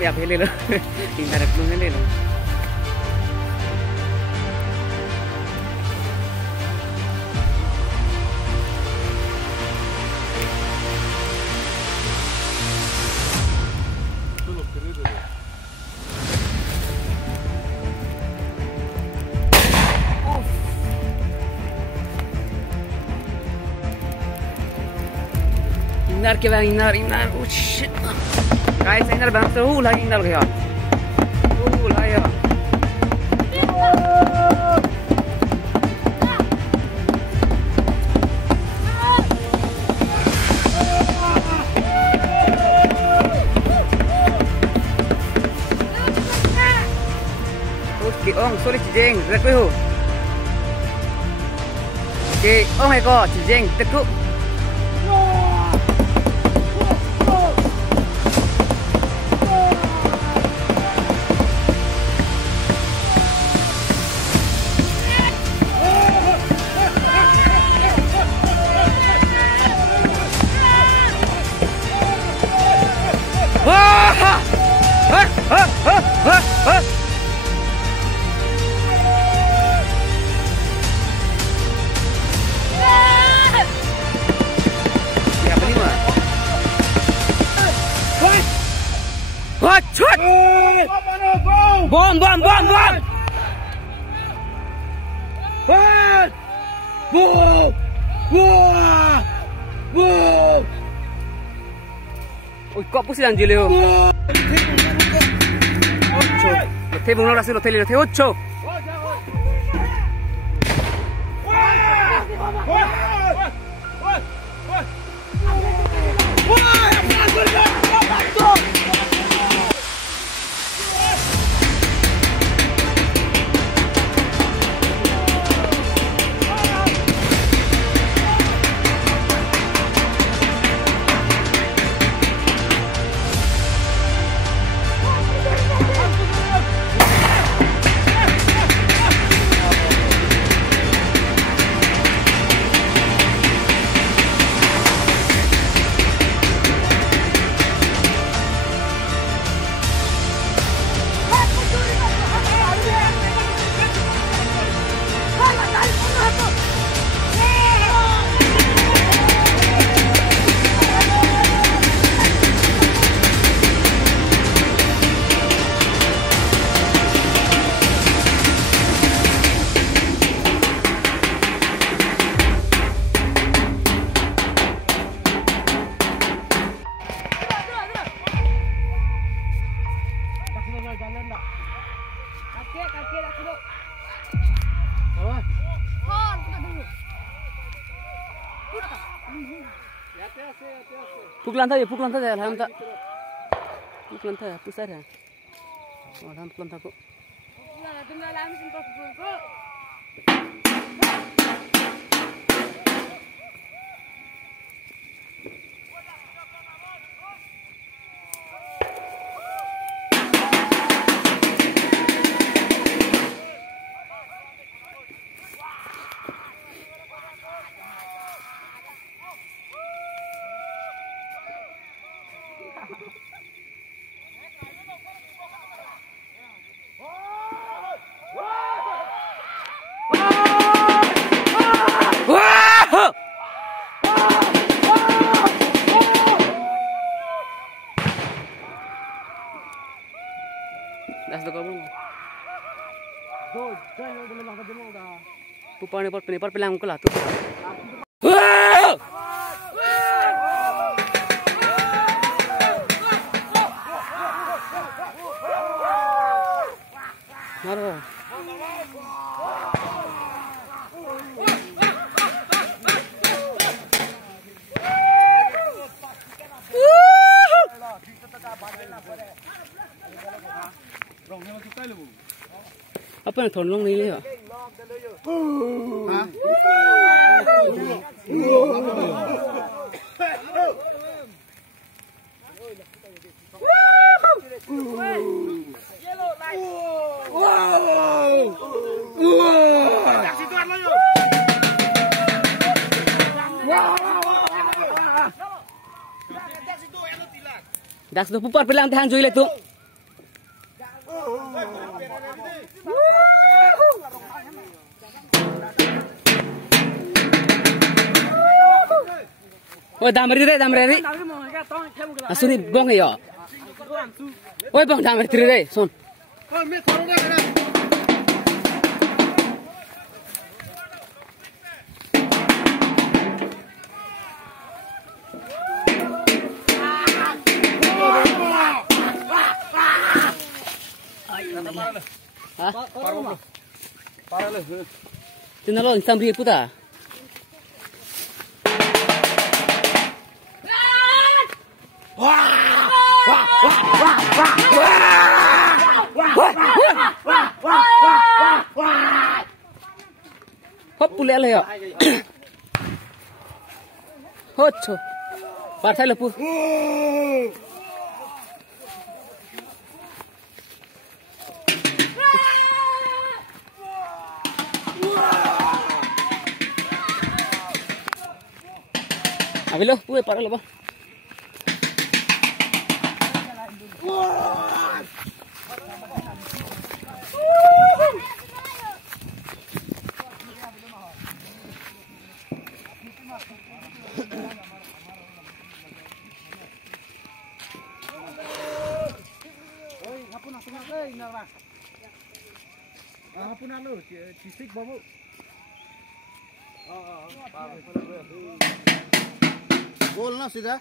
ya pele lo. Tinggal belum pele lo. Inar ke bang inar. Oh shit. Guys, inar bang tu lah inar kaya. Lah ya. Okay, ong solid jeng, rekoi ho. Okay, ong eko jeng tekuk. Bom! Ui, kok pusing anjir leo. Lo bunga rasa lo tele 8. Pukulan tadi, alhamdulillah. Pukulan tadi, pusar ya. Alhamdulillah pukulan tadi. Das do kamu. Pupar pelang ko lah tu. Maro. Apa yang thon long ni le? Das do pupar pelang tahan joy le tu. Ôi đam rì đấy, Suni bong hay à? Ôi bong đam rì đấy, son. Hả? Tin nó lo sambil puta. Hop pulih lah ya. Hot cho. Partai lepu. Abilo, pulih partai lepu. Hapun anu, cisik babu. Gol na sudah.